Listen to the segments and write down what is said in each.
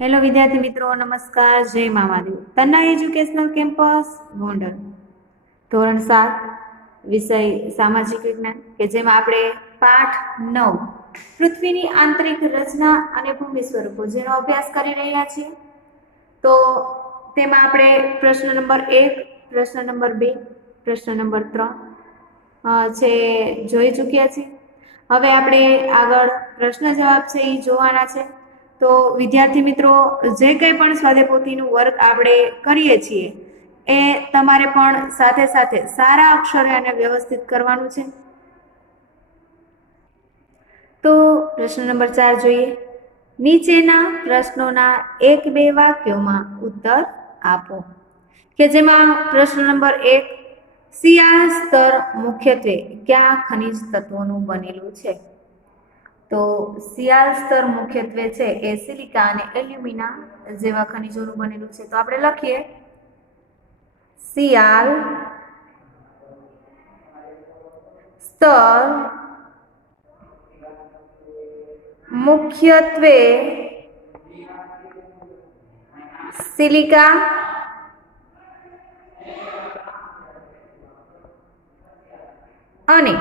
Hello વિદ્યાર્થી મિત્રો, નમસ્કાર. જય મામાદેવ. તન્ના એજ્યુકેશનલ કેમ્પસ ગોંડલ, ધોરણ 7, વિષય સામાજિક વિજ્ઞાન, કે જેમાં આપણે પાઠ 9 પૃથ્વીની આંતરિક રચના અને ભૂમિ સ્વરૂપો જેનો અભ્યાસ કરી રહ્યા છીએ. તો તેમાં આપણે પ્રશ્ન નંબર 1, પ્રશ્ન નંબર 2, પ્રશ્ન નંબર 3 છે જોઈ ચૂક્યા છીએ. હવે આપણે આગળ પ્રશ્ન જવાબ છે એ જોવાના છે. તો વિદ્યાર્થી મિત્રો, જે કંઈ પણ સ્વાધ્યાય પોથીનું વર્ક આપણે કરીએ છીએ એ તમારે પણ સાથે સાથે સારા અક્ષરે અને વ્યવસ્થિત કરવાનું છે. તો પ્રશ્ન નંબર 4 જોઈએ. નીચેના પ્રશ્નોના 1-2 વાક્યોમાં ઉત્તર આપો. કે જેમાં પ્રશ્ન નંબર 1, શિયાળ સ્તર મુખ્યત્વે કયા ખનિજ તત્વોનું બનેલું છે? તો શિયાળ સ્તર મુખ્યત્વે છે એ સિલિકા અને એલ્યુમિના જેવા ખનિજોનું બનેલું છે. તો આપણે લખીએ શિયાળ સ્તર મુખ્યત્વે સિલિકા અને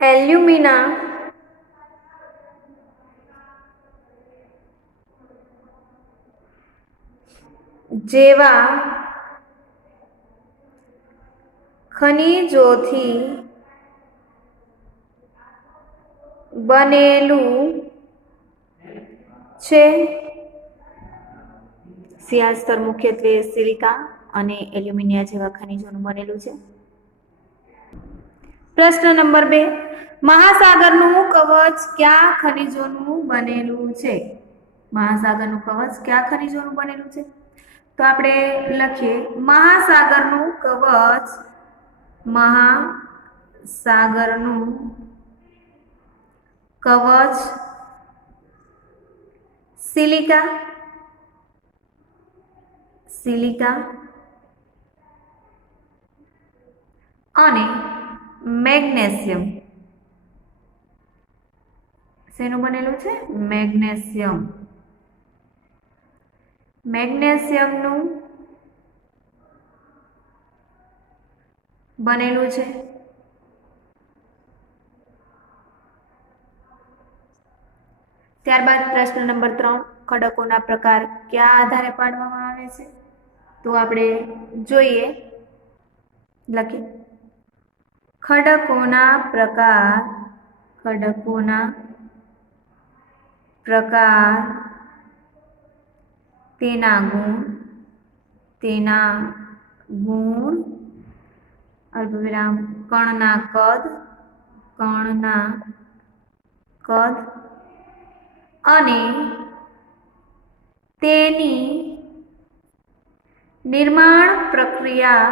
એલ્યુમિના જેવા ખનિજોથી બનેલું છે. શિયાળ સ્તર મુખ્યત્વે સિલિકા અને એલ્યુમિનિયા જેવા ખનિજોનું બનેલું છે. પ્રશ્ન નંબર 2, મહાસાગરનું કવચ કયા ખનિજોનું બનેલું છે? મહાસાગરનું કવચ કયા ખનિજોનું બનેલું છે? તો આપણે લખીએ મહાસાગરનું કવચ સિલિકા અને મેગ્નેશિયમ શેનું બનેલું છે? મેગ્નેશિયમનું બનેલું છે. ત્યારબાદ પ્રશ્ન નંબર 3, ખડકોના પ્રકાર કયા આધારે પાડવામાં આવે છે? તો આપણે જોઈએ, લખીએ ખડકોના પ્રકાર તેના ગુણ અલ્પવિરામ કણના કદ અને તેની નિર્માણ પ્રક્રિયા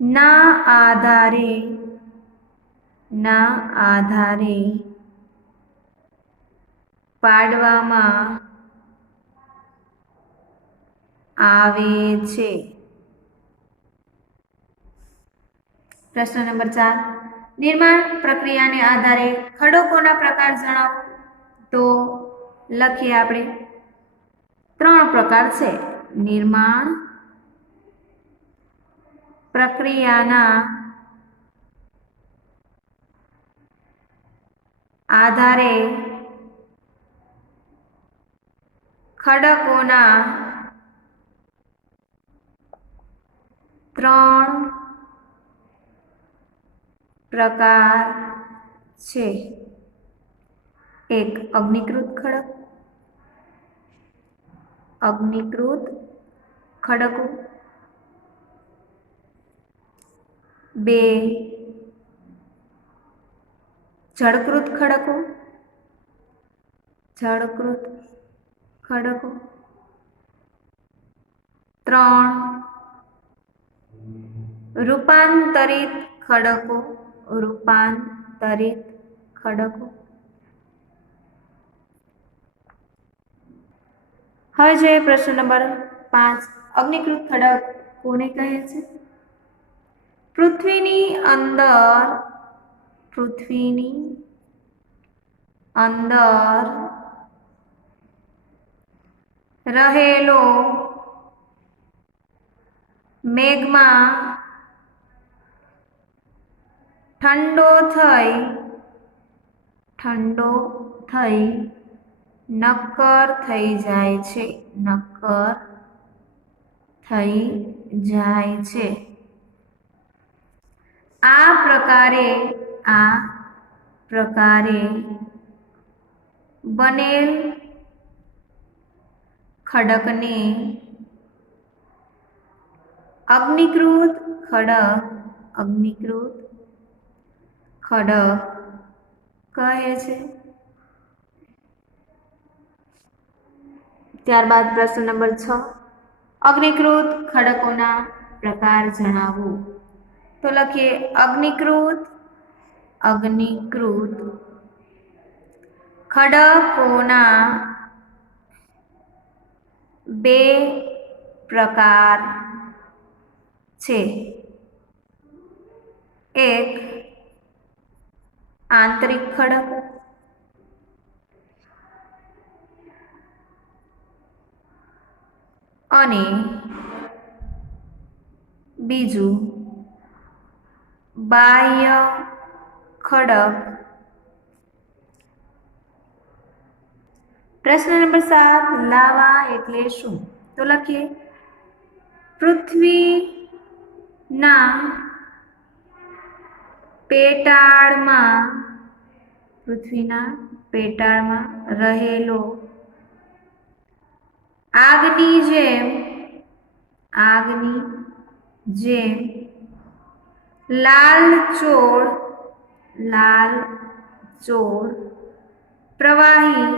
ના આધારે પાડવામાં આવે છે. પ્રશ્ન નંબર 4, નિર્માણ પ્રક્રિયાને આધારે ખડકોના પ્રકાર જણાવો. તો લખીએ આપણે 3 પ્રકાર છે. નિર્માણ પ્રક્રિયાના આધારે ખડકોના 3 પ્રકાર છે. 1, અગ્નિકૃત ખડકો, 2, જળકૃત ખડકો, 3, રૂપાંતરિત ખડકો. હવે જોઈએ પ્રશ્ન નંબર 5, અગ્નિકૃત ખડકો કોને કહે છે? પૃથ્વીની અંદર રહેલો મેઘમાં ઠંડો થઈ નક્કર થઈ જાય છે. આ પ્રકારે બનેલ ખડકને અગ્નિકૃત ખડક કહે છે. ત્યારબાદ પ્રશ્ન નંબર 6, અગ્નિકૃત ખડકોના પ્રકાર જણાવો. તો લખીએ અગ્નિકૃત ખડકોના 2 પ્રકાર છે. એક આંતરિક ખડક અને બીજું બાહ્ય ખડક. પ્રશ્ન નંબર 7, લાવા એટલે શું? તો લખીએ પૃથ્વીના પેટાળમાં રહેલો આગની જેમ લાલચોળ પ્રવાહી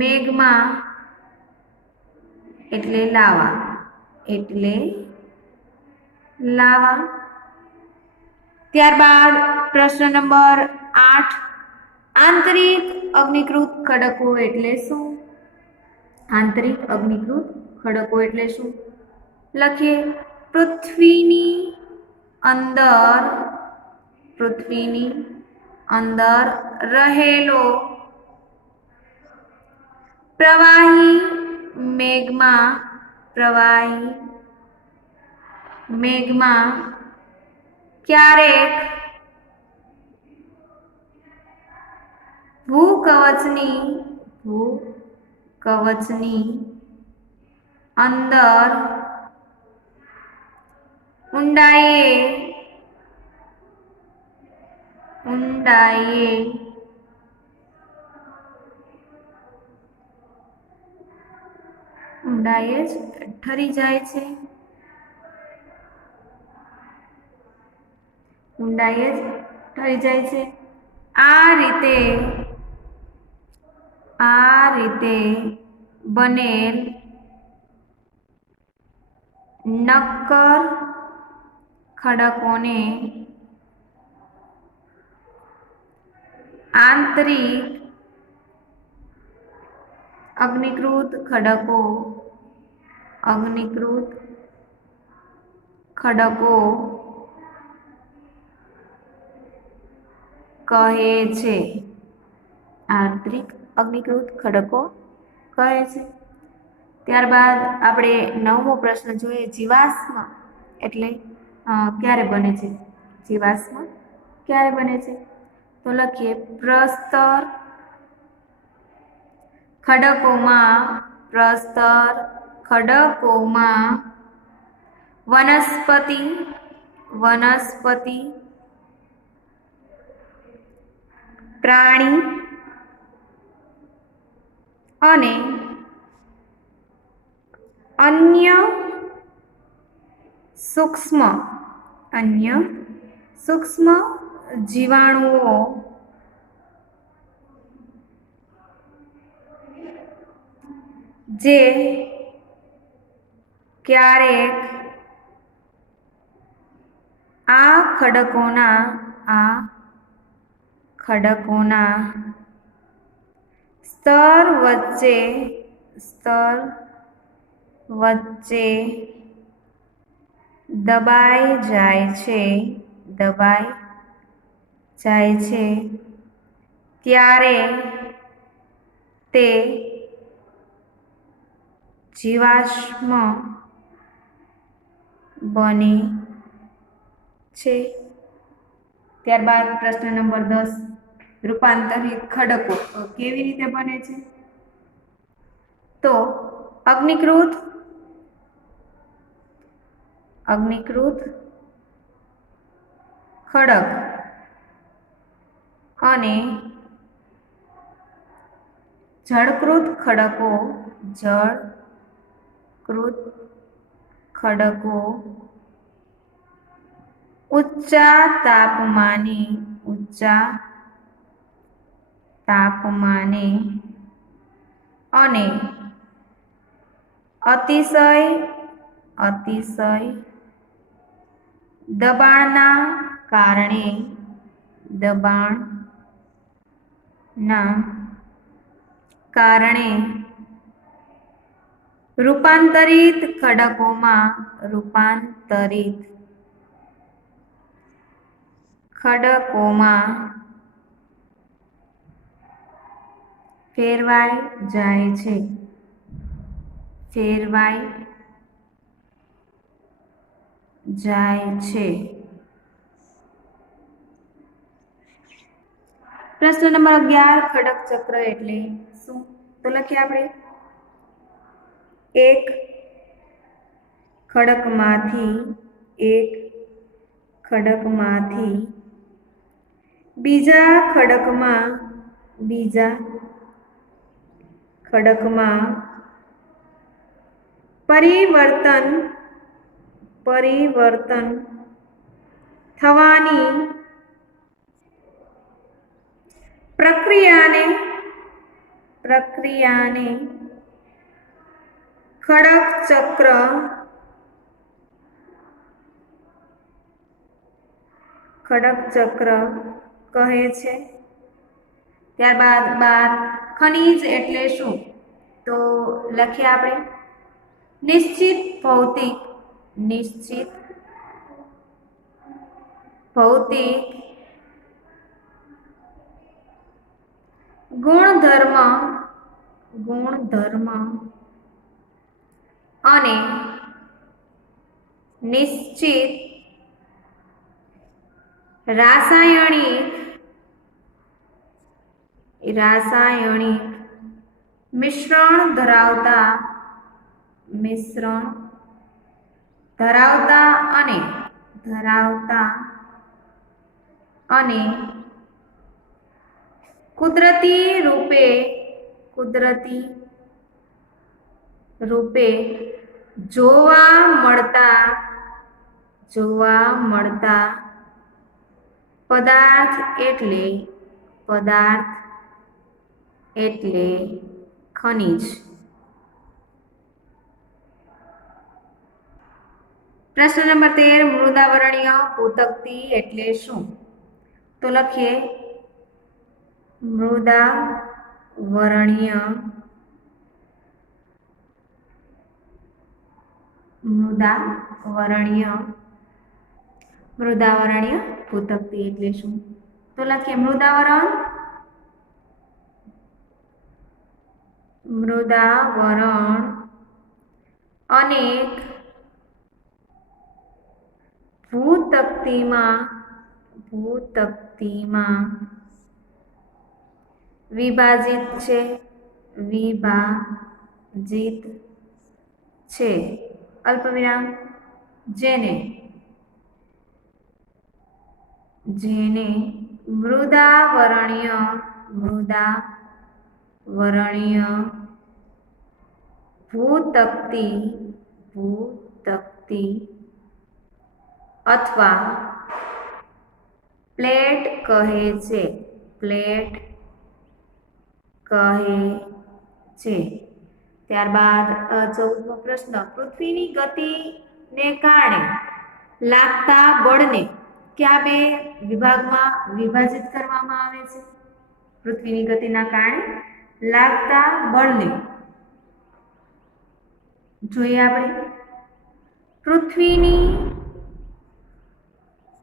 મેઘમાં એટલે લાવા. ત્યારબાદ પ્રશ્ન નંબર 8, આંતરિક અગ્નિકૃત ખડકો એટલે શું? લખીએ પૃથ્વીની અંદર રહેલો પ્રવાહી મેઘમાં ક્યારેક ભૂકવચની અંદર ઊંડાઈએ જ ઠરી જાય છે. આ રીતે બનેલ નક્કર ખડકોને આંતરિક અગ્નિકૃત ખડકો કહે છે. આંતરિક અગ્નિકૃત ખડકો કહે છે. ત્યારબાદ આપણે 9મો પ્રશ્ન જોઈએ, જીવાશ્મ એટલે ક્યારે બને છે? તો લખીએ પ્રસ્તર ખડકોમાં વનસ્પતિ પ્રાણી અને અન્ય સૂક્ષ્મ જીવાણુઓ જે ક્યારેક આ ખડકોના સ્તર વચ્ચે દબાઈ જાય છે, દબાઈ જાય છે ત્યારે તે જીવાશ્મ બને છે. ત્યારબાદ પ્રશ્ન નંબર 10, રૂપાંતરિત ખડકો કેવી રીતે બને છે? તો અગ્નિકૃત ખડક અને જળકૃત ખડકો ઊંચા તાપમાને અને અતિશય દબાણના કારણે રૂપાંતરિત ખડકોમાં ફેરવાઈ જાય છે. પ્રશ્ન નંબર 11, ખડક ચક્ર એટલે શું? તો લખીએ આપણે, એક ખડકમાંથી બીજા ખડકમાં પરિવર્તન થવાની પ્રક્રિયાને ખડક ચક્ર કહે છે. ત્યારબાદ 12, ખનિજ એટલે શું? તો લખીએ આપણે, નિશ્ચિત ભૌતિક ગુણધર્મ અને નિશ્ચિત રાસાયણિક મિશ્રણ ધરાવતા અને કુદરતી રૂપે જોવા મળતા પદાર્થ એટલે ખનિજ. પ્રશ્ન નંબર 13, મૃદાવરણીય ભૂતકતી એટલે શું? તો લખીએ, મૃદાવરણીય ભૂતકતી એટલે શું? તો લખીએ, મૃદાવરણ અનેક ભૂતકતીમાં વિભાજિત છે. અલ્પવિરામ, જેને મૃદાવરણીય ભૂતકતી અથવા પ્લેટ કહે છે. ત્યારબાદ 14મો પ્રશ્ન, પૃથ્વીની ગતિને કારણે લાગતા બળને કયા બે વિભાગમાં વિભાજિત કરવામાં આવે છે? પૃથ્વીની ગતિના કારણે લાગતા બળને જોઈએ આપણે પૃથ્વીની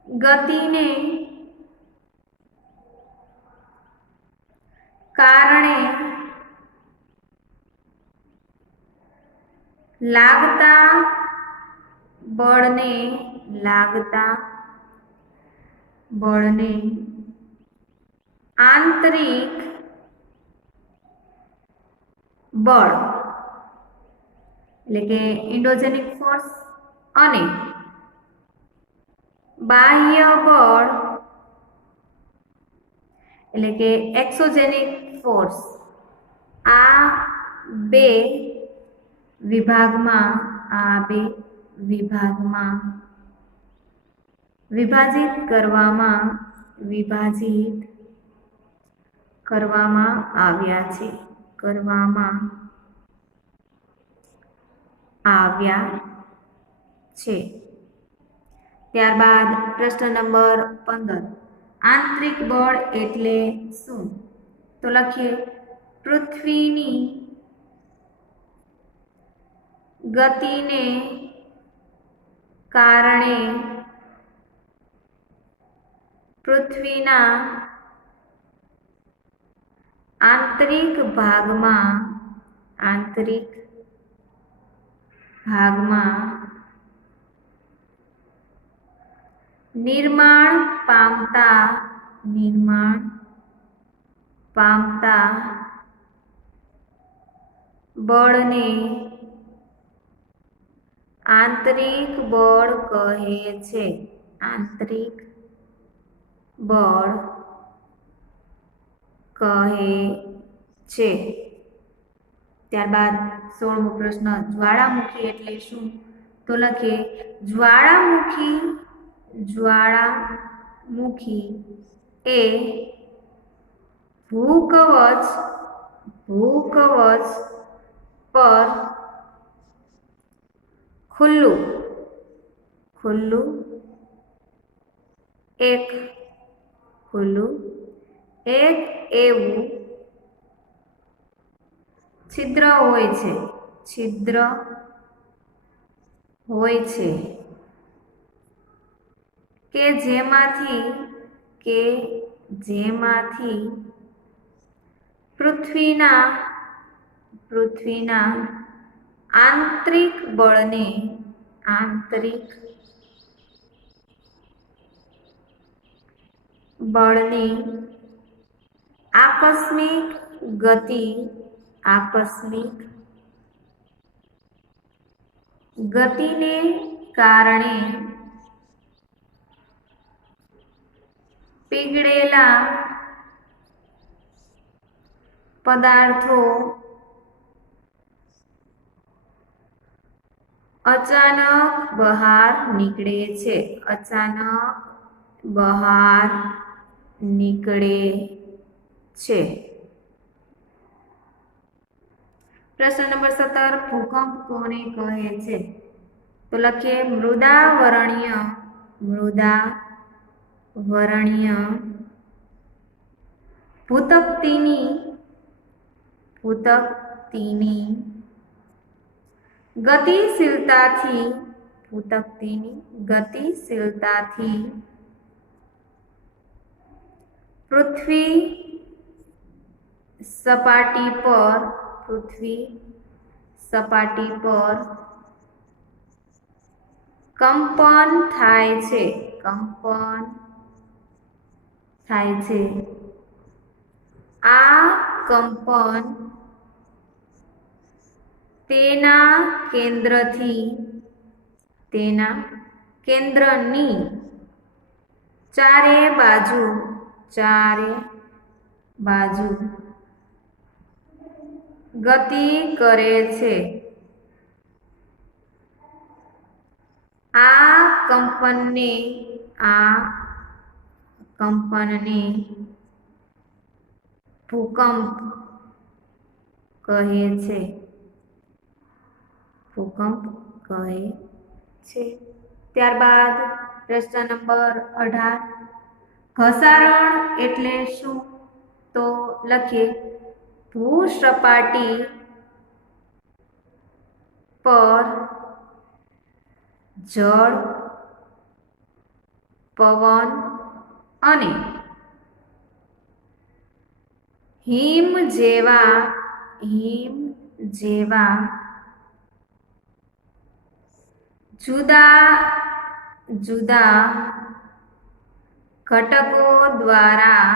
ગતિને કારણે લાગતા બળને આંતરિક બળ એટલે કે એન્ડોજેનિક ફોર્સ અને બાહ્ય બળ એટલે કે એક્સોજેનિક ફોર્સ આ બે વિભાગમાં વિભાજિત કરવામાં આવ્યા છે ત્યારબાદ પ્રશ્ન નંબર 15 આંતરિક બળ એટલે શું તો લખીએ પૃથ્વીની ગતિને કારણે પૃથ્વીના આંતરિક ભાગમાં નિર્માણ પામતા બળને આંતરિક બળ કહે છે ત્યારબાદ 16મો પ્રશ્ન જ્વાળામુખી એટલે શું તો લખીએ જ્વાળામુખી એ ભૂકવચ પર ખુલ્લું એક એવું છિદ્ર હોય છે કે જેમાંથી પૃથ્વીના આંતરિક બળની આકસ્મિક ગતિને કારણે પીગળેલા પદાર્થો અચાનક બહાર નીકળે છે પ્રશ્ન નંબર 17 ભૂકંપ કોને કહે છે તો લખીએ મૃદાવરણીય ભૂતકતીની ગતિશીલતાથી પૃથ્વી સપાટી પર કંપન થાય છે આ કંપન તેના કેન્દ્રની ચારે બાજુ ગતિ કરે છે આ કંપનને ભૂકંપ કહે છે ત્યારબાદ પ્રશ્ન નંબર 18 ઘસારણ એટલે શું તો લખીએ ભૂસપાટી પર જળ, પવન અને હિમ જેવા જુદા જુદા ઘટકો દ્વારા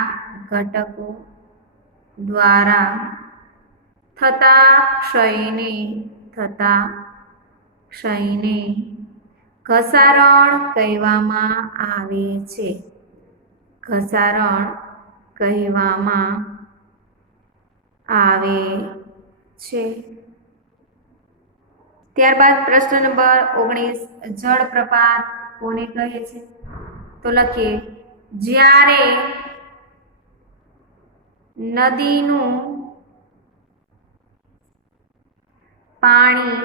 થતા ક્ષયને ઘસારણ કહેવામાં આવે છે. ઘસારણ કહેવામાં આવે છે. ત્યારબાદ પ્રશ્ન નંબર 19, જળ પ્રપાત કોને કહે છે? તો લખીએ, જ્યારે નદીનું પાણી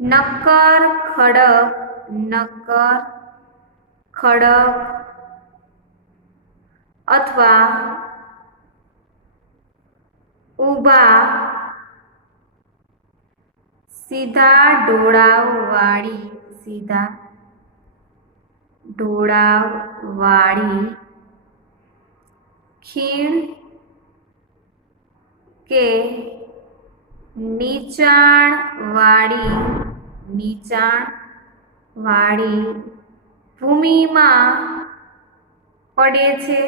નક્કર ખડક અથવા ઊભા સીધા ઢોળાવવાળી ખીણ કે નીચાણવાળી ભૂમિમાં પડે છે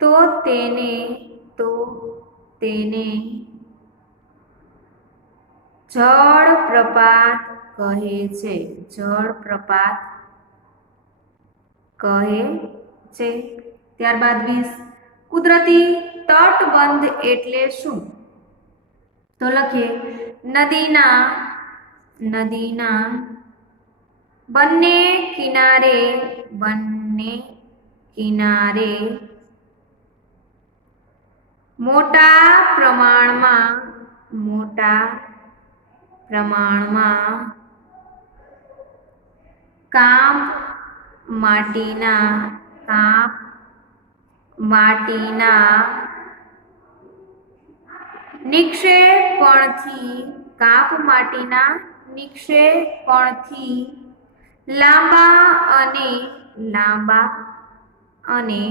તો તેને જળ પ્રપાત કહે છે. ત્યારબાદ 20, કુદરતી તટબંધ એટલે શું? તો લખીએ, નદીના બંને કિનારે મોટા પ્રમાણમાં કાપ માટીના નિક્ષેપણથી લાંબા અને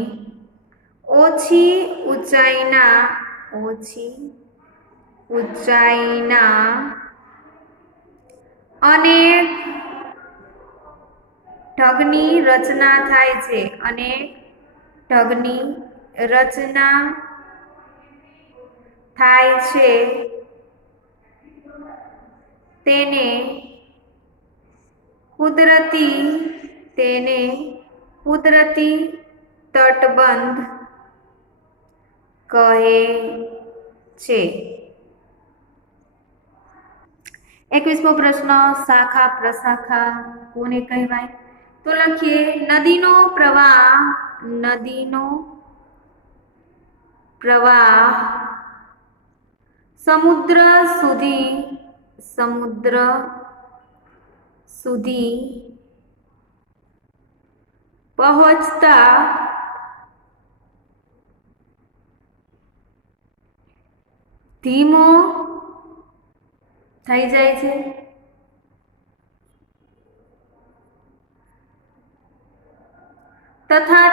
ઓછી ઊંચાઈના અનેક ઢગની રચના થાય છે. તેને કુદરતી તટબંધ કહે છે. 21મો પ્રશ્ન, શાખા પ્રશાખા કોને કહેવાય? તો લખીએ, નદીનો પ્રવાહ સમુદ્ર સુધી પહોંચતા ધીમો થઈ જાય છે. તથા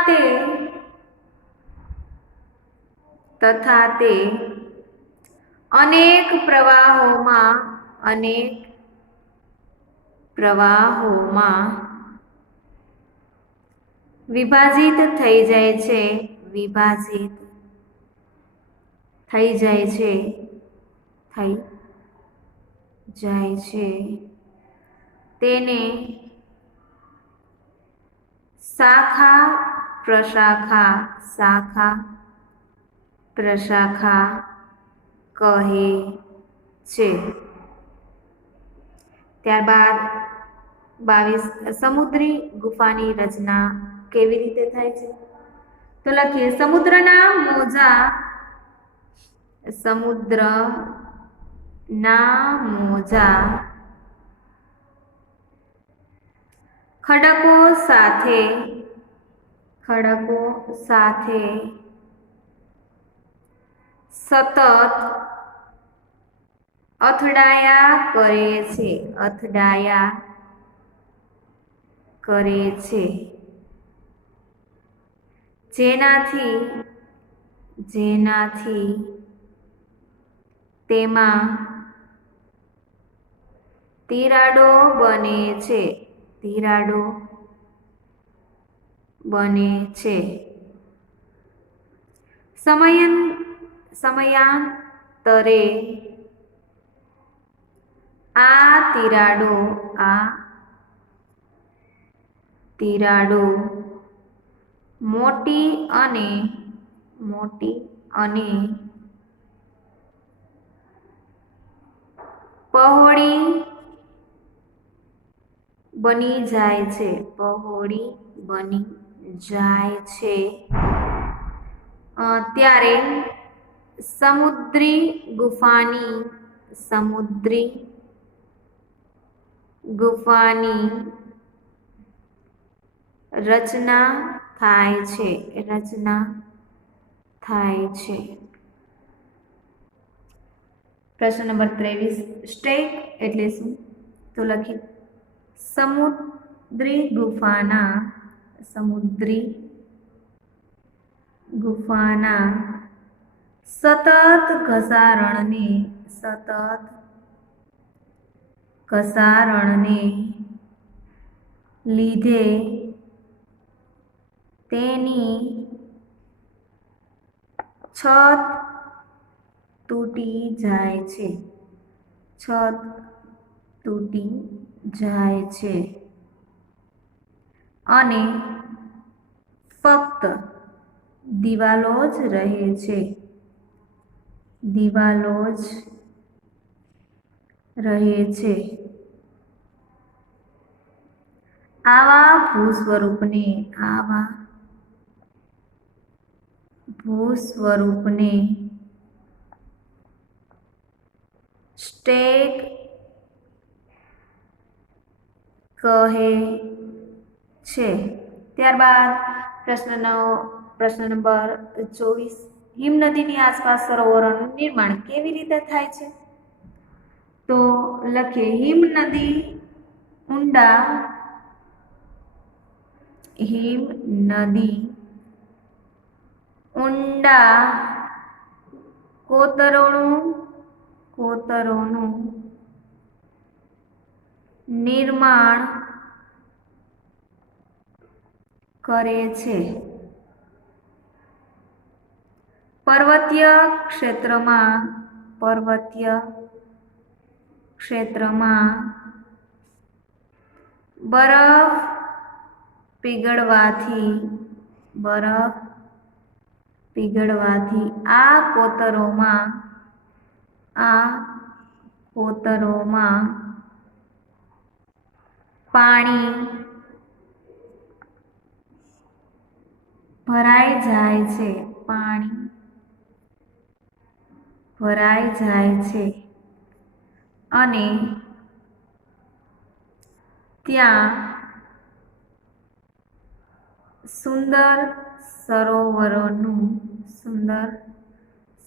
તે અનેક પ્રવાહોમાં વિભાજિત થઈ જાય છે. તેને શાખા પ્રશાખા કહે છે. ત્યારબાદ 22, સમુદ્રી ગુફાની રચના કેવી રીતે થાય છે? તો લખીએ, સમુદ્રના મોજા ખડકો સાથે સતત અથડાયા કરે છે, અથડાયા કરે છે, જેનાથી જેનાથી તેમાં તિરાડો બને છે, તિરાડો બને છે, સમયાંતરે આ તિરાડો મોટી અને પહોળી બની જાય છે, પહોળી બની જાય છે, ત્યારે સમુદ્રી ગુફાની રચના થાય છે, પ્રશ્ન નંબર 23 સ્ટેક એટલે શું? તો લખી સમુદ્રી ગુફાના સતત ઘસારણને લીધે તેની છત તૂટી જાય છે, અને ફક્ત દિવાલો જ રહે છે, આવા ભૂસ્વરૂપને સ્ટેક કહે છે. ત્યારબાદ પ્રશ્ન નંબર 24 હિમનદીની આસપાસ સરોવરોનું નિર્માણ કેવી રીતે થાય છે? તો લખીએ હિમનદી ઊંડા કોતરોનું નિર્માણ કરે છે. પર્વતીય ક્ષેત્રમાં બરફ પીગળવાથી આ કોતરોમાં પાણી ભરાઈ જાય છે, અને ત્યાં સુંદર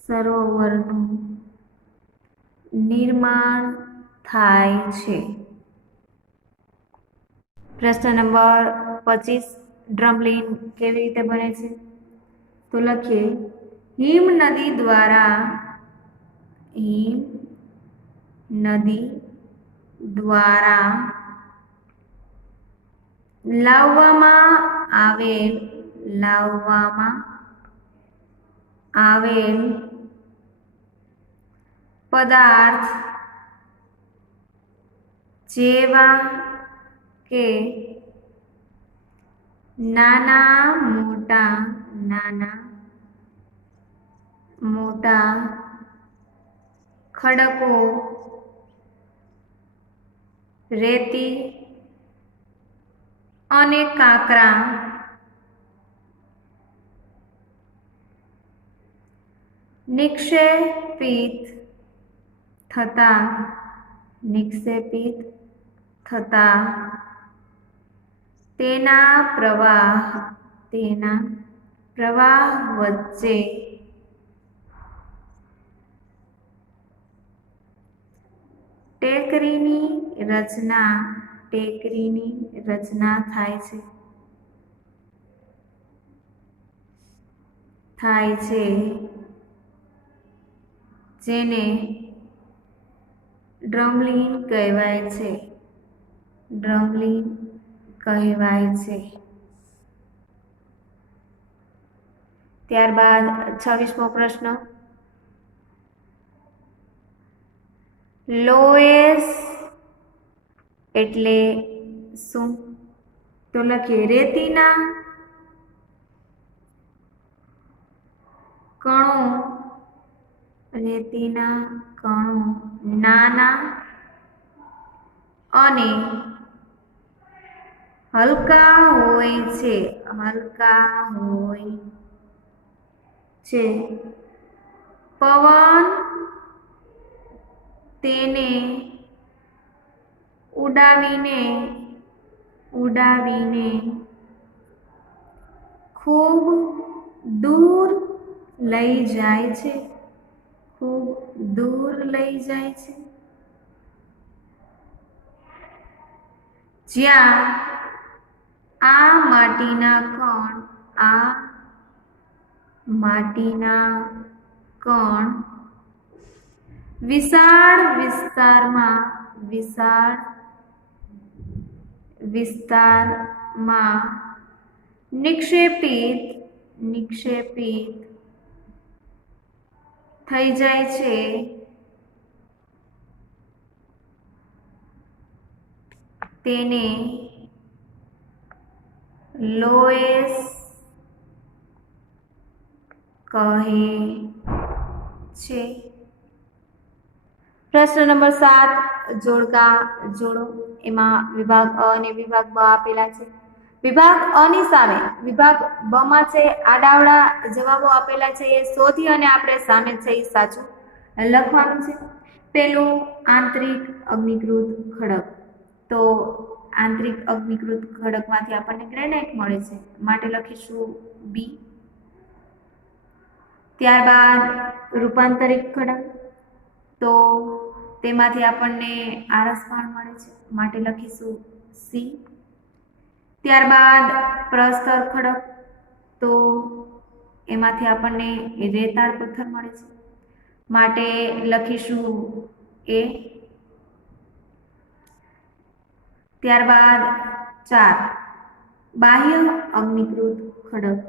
સરોવરનું નિર્માણ થાય છે. પ્રશ્ન નંબર 25 ડ્રમલિન કેવી રીતે બને છે? તો લખીએ હિમનદી દ્વારા લાવવામાં આવેલ પદાર્થ જેવા કે નાના મોટા ખડકો, રેતી અને કાંકરા નિક્ષેપિત થતા તેના પ્રવાહ વચ્ચે ટેકરીની રચના થાય છે જેને ડ્રમલિન કહેવાય છે ત્યારબાદ 26મો પ્રશ્ન, લોએસ એટલે શું? તો લખીએ રેતીના કણો નાના અને હલકા હોય છે પવન તેને ઉડાવીને ખૂબ દૂર લઈ જાય છે જ્યાં આ માટીના કણ વિશાળ વિસ્તારમાં નિક્ષેપિત થઈ જાય છે તેને લોએસ કહે છે. પ્રશ્ન નંબર 7 જોડકા જોડો. એમાં વિભાગ અ અને વિભાગ બ આપેલા છે. વિભાગ અ ની સામે વિભાગ બ માં છે આડાવડા જવાબો આપેલા છે એ શોધી અને આપણે સામે છે એ સાચું લખવાનું છે. પેલું આંતરિક અગ્નિકૃત ખડક, તો આંતરિક અગ્નિકૃત ખડકમાંથી આપણને ગ્રેનાઇટ મળે છે માટે લખીશું બી. ત્યારબાદ રૂપાંતરિત ખડક, તો તેમાંથી આપણને આરસ પાણ મળે છે માટે લખીશું સી. ત્યારબાદ પ્રસ્તર ખડક, તો એમાંથી આપણને રેતાળ પથ્થર મળે છે માટે લખીશું એ. ત્યારબાદ 4 બાહ્ય અગ્નિકૃત ખડક,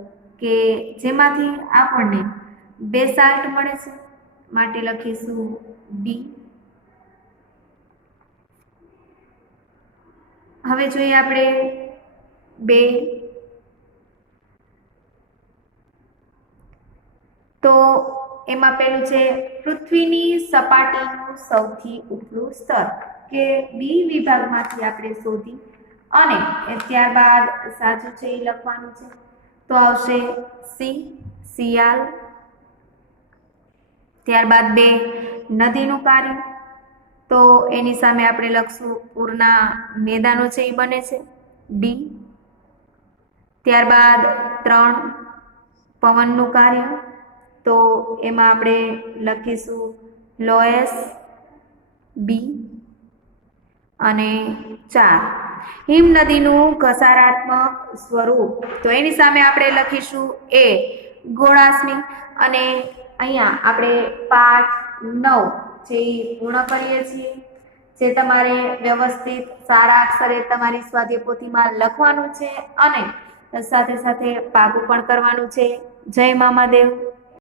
કે જેમાંથી આપણને બેસાલ્ટ મળે છે માટે લખીશું ડી. હવે જોઈએ આપણે 2, તો એમાં પેલું છે પૃથ્વીની સપાટીનું સૌથી ઉપલું સ્તર, કે બી વિભાગમાંથી આપણે શોધી અને ત્યારબાદ સાચું છે એ લખવાનું છે, તો આવશે સી સિયાલ. ત્યારબાદ 2 નદીનું કાર્ય, તો એની સામે આપણે લખશું પૂરના મેદાનો છે એ બને છે ડી. ત્યારબાદ 3 પવનનું કાર્ય, તો એમાં આપણે લખીશું લોએસ બી. અને 4 હિમ નદીનું ઘસારાત્મક સ્વરૂપ, તો એની સામે આપણે લખીશું એ ગોળાસની. અને અહીંયા આપણે પાઠ 9 જે પૂર્ણ કરીએ છીએ, જે તમારે વ્યવસ્થિત સારા અક્ષરે તમારી સ્વાધ્યાય પોથીમાં લખવાનું છે અને સાથે સાથે પાકું પણ કરવાનું છે. જય મામાદેવ.